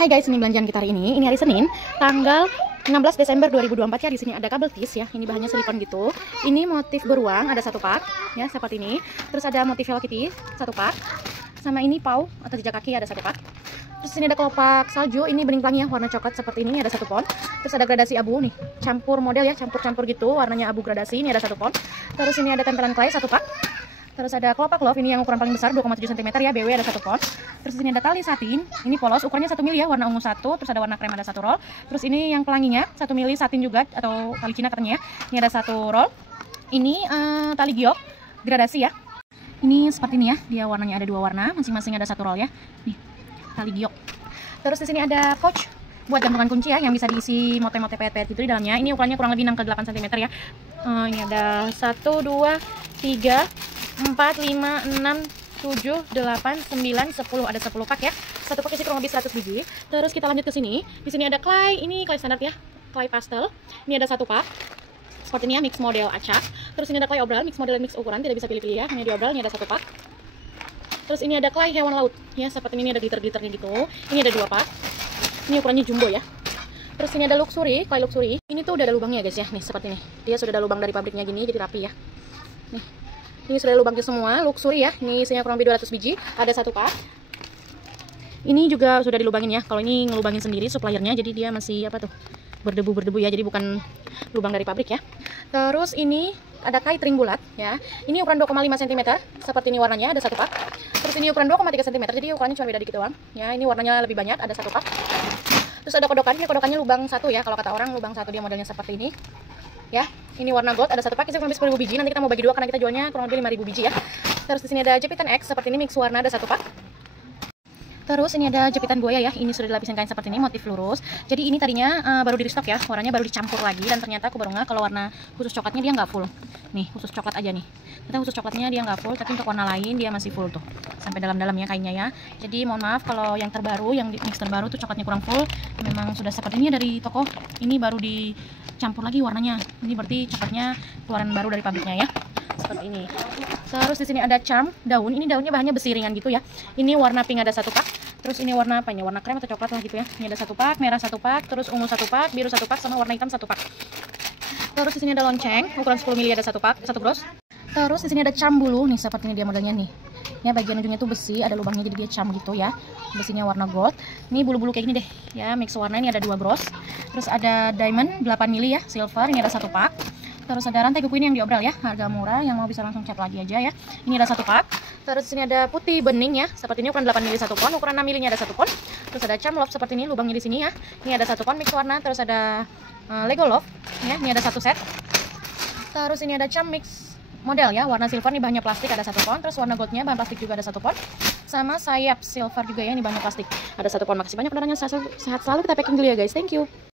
Hai guys, ini belanjaan kita hari ini. Ini hari Senin, tanggal 16 Desember 2024 ya. Di sini ada kabel tis ya. Ini bahannya silikon gitu. Ini motif beruang ada satu pak ya, seperti ini. Terus ada motif Hello Kitty satu pak. Sama ini pau atau jejak kaki ada satu pak. Terus ini ada kelopak salju, ini bening pelangi ya, warna coklat seperti ini ada satu pon. Terus ada gradasi abu nih, campur model ya, campur-campur gitu, warnanya abu gradasi, ini ada satu pon. Terus ini ada tempelan clay satu pak. Terus ada kelopak love, ini yang ukuran paling besar 2,7 cm ya, BW ada satu pon. Terus ini ada tali satin, ini polos, ukurannya 1 mili ya, warna ungu satu. Terus ada warna krem ada satu roll. Terus ini yang pelanginya 1 mili satin juga, atau tali Cina katanya ya. Ini ada satu roll. Ini tali giok gradasi ya. Ini seperti ini ya, dia warnanya ada dua warna, masing-masing ada satu roll ya. Nih, tali giok. Terus di sini ada pouch buat gantungan kunci ya, yang bisa diisi mote-mote pet-pet gitu di dalamnya. Ini ukurannya kurang lebih 6 ke 8 cm ya. Ini ada 1, 2, 3, 4, 5, 6, 7, 8, 9, 10. Ada 10 pak ya. Satu pak isi kurang lebih 100 biji. Terus kita lanjut ke sini. Di sini ada clay, ini clay standar ya, clay pastel. Ini ada satu pak. Seperti ini ya, mix model acak. Terus ini ada clay obral, mix model mix ukuran, tidak bisa pilih-pilih ya. Ini di obral, ini ada satu pak. Terus ini ada clay hewan laut ya, seperti ini ada glitter-glitternya gitu. Ini ada 2 pak. Ini ukurannya jumbo ya. Terus ini ada luxury, clay luxury. Ini tuh udah ada lubangnya guys ya, nih seperti ini. Dia sudah ada lubang dari pabriknya gini, jadi rapi ya. Nih. Ini sudah ada lubangnya semua, luxury ya. Ini isinya kurang lebih 200 biji, ada satu pak. Ini juga sudah dilubangin ya. Kalau ini ngelubangin sendiri suppliernya, jadi dia masih apa tuh? Berdebu-berdebu ya, jadi bukan lubang dari pabrik ya. Terus ini ada kait ring bulat ya. Ini ukuran 2,5 cm, seperti ini warnanya, ada satu pak. Terus ini ukuran 2,3 cm, jadi ukurannya cuma beda dikit doang ya. Ini warnanya lebih banyak, ada satu pak. Terus ada kodokan, ini kodokannya lubang satu ya. Kalau kata orang lubang satu, dia modelnya seperti ini ya. Ini warna gold, ada satu pak, isi kurang lebih 10.000 biji. Nanti kita mau bagi dua karena kita jualnya kurang lebih 5.000 biji ya. Terus di sini ada jepitan X seperti ini, mix warna, ada satu pak. Terus ini ada jepitan buaya ya, ini sudah dilapisin kain seperti ini, motif lurus. Jadi ini tadinya baru di restock ya, warnanya baru dicampur lagi. Dan ternyata aku baru nggak kalau warna khusus coklatnya dia nggak full. Nih, khusus coklat aja nih. Ternyata khusus coklatnya dia nggak full, tapi untuk warna lain dia masih full tuh. Sampai dalam-dalamnya kainnya ya. Jadi mohon maaf kalau yang terbaru, yang mix terbaru tuh coklatnya kurang full. Memang sudah seperti ini dari toko, ini baru dicampur lagi warnanya. Ini berarti coklatnya keluaran baru dari pabriknya ya. Seperti ini. Terus di sini ada charm daun. Ini daunnya bahannya besi ringan gitu ya. Ini warna pink ada satu pak. Terus ini warna apa ini? Warna krem atau coklat lah gitu ya. Ini ada satu pak, merah satu pak, terus ungu satu pak, biru satu pak, sama warna hitam satu pak. Terus di sini ada lonceng, ukuran 10 mili ada satu pak, satu gros. Terus di sini ada charm bulu nih, seperti ini dia modelnya nih. Ya, bagian ujungnya tuh besi, ada lubangnya jadi dia charm gitu ya. Besinya warna gold. Ini bulu-bulu kayak gini deh. Ya, mix warna, ini ada 2 gros. Terus ada diamond 8 mili ya, silver, ini ada satu pak. Terus ada rantai kuku ini yang diobral ya, harga murah, yang mau bisa langsung chat lagi aja ya. Ini ada satu pak. Terus sini ada putih bening ya, seperti ini ukuran 8 mili satu pon, ukuran 6 milinya ada satu pon. Terus ada charm love seperti ini, lubangnya di sini ya. Ini ada satu pon mix warna. Terus ada Lego love ya, ini ada satu set. Terus ini ada charm mix model ya, warna silver, ini bahannya plastik ada satu pon. Terus warna goldnya bahan plastik juga ada satu pon. Sama sayap silver juga ya, ini bahannya plastik ada satu pon. Makasih banyak, udaranya sehat selalu, kita packing dulu ya guys, thank you.